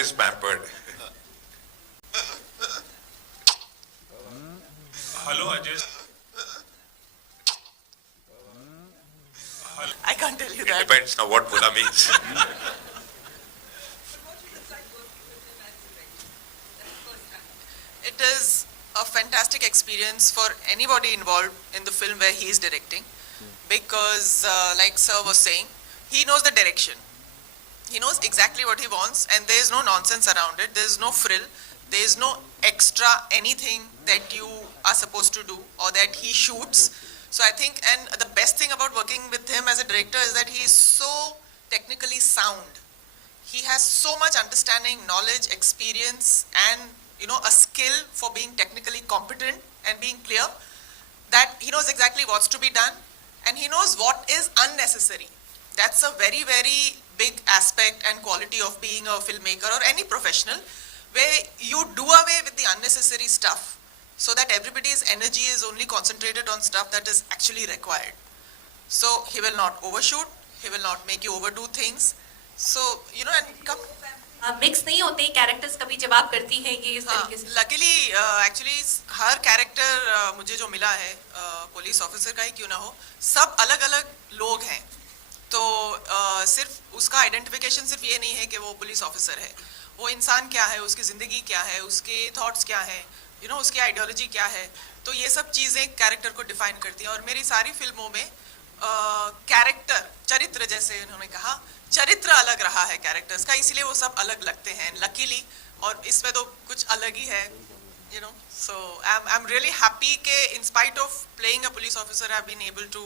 always pampered. Hello, Ajay. I can't tell you It that. depends now what Bula means. It is a fantastic experience for anybody involved in the film where he is directing, because like Sir was saying, he knows the direction. He knows exactly what he wants, and there is no nonsense around it. There is no frill. There is no extra anything that you are supposed to do or that he shoots. So I think, and the best thing about working with him as a director is that he is so technically sound. He has so much understanding, knowledge, experience, and a skill for being technically competent and being clear, that he knows exactly what's to be done, and he knows what is unnecessary. That's a very, very big aspect and quality of being a filmmaker or any professional, where you do away with the unnecessary stuff so that everybody's energy is only concentrated on stuff that is actually required. So he will not overshoot, he will not make you overdo things. So, and come. Mix नहीं होते characters कभी जब आप करती हैं ये इस तरीके से? लकीली एक्चुअली हर कैरेक्टर मुझे जो मिला है पुलिस ऑफिसर का ही क्यों ना हो, सब अलग अलग लोग हैं. तो सिर्फ उसका आइडेंटिफिकेशन सिर्फ ये नहीं है कि वो पुलिस ऑफिसर है. वो इंसान क्या है, उसकी ज़िंदगी क्या है, उसके थॉट्स क्या है, उसकी आइडियोलॉजी क्या है. तो ये सब चीज़ें कैरेक्टर को डिफाइन करती हैं. और मेरी सारी फिल्मों में कैरेक्टर, चरित्र, जैसे उन्होंने कहा, चरित्र अलग रहा है कैरेक्टर्स का, इसलिए वो सब अलग लगते हैं लकीली. और इसमें तो कुछ अलग ही है, so I'm really happy कि in spite of playing a police officer I've been able to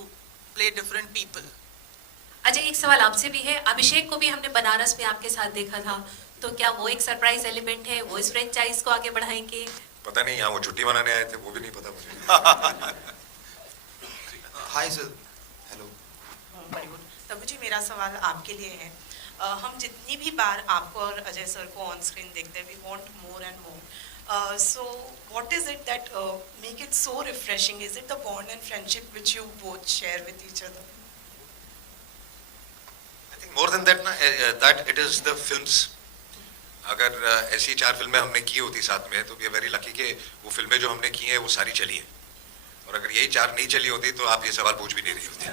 play different people. Ajay, एक सवाल आपसे भी है. अभिषेक को भी हमने बनारस में आपके साथ देखा था, तो क्या वो एक सरप्राइज एलिमेंट है? वो इस फ्रेंचाइज को आगे बढ़ाएंगे? पता नहीं, यहाँ वो छुट्टी मनाने आए थे, वो भी नहीं पता मुझे. Hi sir. Hello. Very good. Tabu ji, मेरा सवाल आपके लिए है. हम जितनी भी बार आपको और अजय सर को ऑन स्क्रीन देखते हैं, we want more and more. So what is it that make it so refreshing? Is it the bond and friendship which you both share with each other? I think more than that ना, that it is the films. अगर ऐसी 4 फिल्में हमने की होती साथ में, तो we are very lucky कि वो फिल्में जो हमने की हैं वो सारी चली हैं. और अगर यही 4 नहीं चली होती तो आप ये सवाल पूछ भी नहीं रही होती.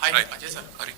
Hi, Ajay sir. Sorry.